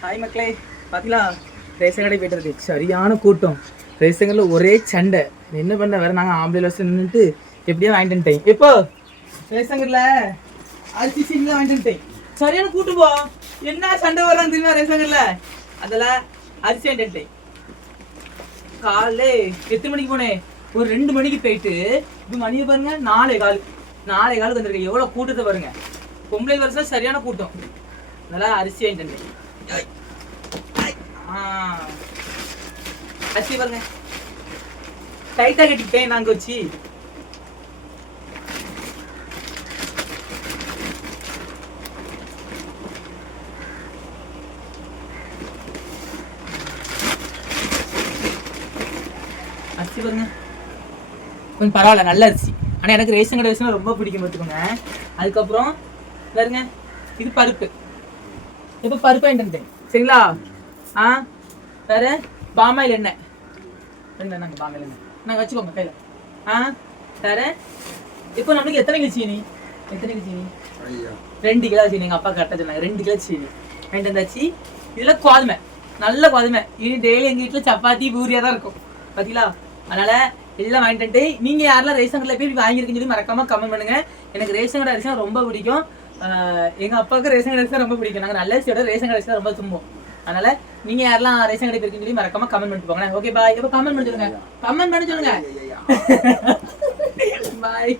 Hi மக்களே, பார்த்தீங்களா ration கடை போய்ட்டு இருக்கு. சரியான கூட்டம். ரேஷன் கடையில் ஒரே சண்டை. என்ன பண்ண வேற, நாங்கள் ஆம்பளை வச்சு நின்றுட்டு எப்படியோ வாங்கிட்டு வந்துட்டேன். இப்போ ரேஷன் கடையில் அரிசி சீனில் வாங்கிட்டு வந்துட்டேன். சரியான கூட்டம் போ. என்ன சண்டை வர்றான்னு தெரியுமா ரேஷன் கடையில்? அதில் அரிசி வாங்கிட்டு வந்துட்டேன். காலைல எத்தனை மணிக்கு போனேன்? ஒரு 2 மணிக்கு போயிட்டு இப்போ மணியை பாருங்க 4:15 வந்துருக்கேன். எவ்வளோ கூட்டத்தை பாருங்க. பொம்பளை வருஷம் சரியான கூட்டம். அதெல்லாம் அரிசி வாங்கிட்டு அரிசி பாருங்க டைட்டா கட்டிக்கிட்டேன். நாங்க வச்சு அரிசி பாருங்க கொஞ்சம் பரவாயில்ல, நல்ல அரிசி. ஆனா எனக்கு ரேஷன் கடை அரிசி ரொம்ப பிடிக்கும் பார்த்துக்கோங்க. அதுக்கப்புறம் பாருங்க இது பருப்பு. இப்போ பருப்பு வாங்கிட்டு வந்துட்டேன் சரிங்களா. வேற பாமாயில் எண்ணெய் நாங்கள் பாமாயில் எண்ணெய் நாங்கள் வச்சுக்கோங்க கையில். வேற இப்போ நம்மளுக்கு எத்தனை கிலோ சீனி? 2 கிலோ சீனி. எங்கள் அப்பா கரெக்டாக சொன்னாங்க 2 கிலோ சீனி வாங்கிட்டு வந்தாச்சு. இதில் கோதுமை, நல்ல கோதுமை. இனி டெய்லி எங்கள் வீட்டில் சப்பாத்தி பூரியாக தான் இருக்கும் பார்த்தீங்களா. அதனால எல்லாம் வாங்கிட்டு வந்துட்டு நீங்கள் யாரெல்லாம் ரேஷன் கடையில் போய் வாங்கியிருக்குன்னு சொல்லி மறக்காமல் கமெண்ட் பண்ணுங்க. எனக்கு ரேஷன் கடை அரிசி ரொம்ப பிடிக்கும். எங்கள் அப்பாவுக்கு ரேஷன் கடை அரிசி ரொம்ப பிடிக்கும். நாங்கள் நல்ல அரிசியோட ரேஷன் கடை அரிசி ரொம்ப தும்போம். அதனால நீங்க யாரெல்லாம் ரேஷன் கடை இருக்குன்னு சொல்லி மறக்காம கமெண்ட் பண்ணிட்டு போங்க. Okay bye. இப்போ கமெண்ட் பண்ணி சொல்லுங்க, கமெண்ட் பண்ணி சொல்லுங்க. பாய்.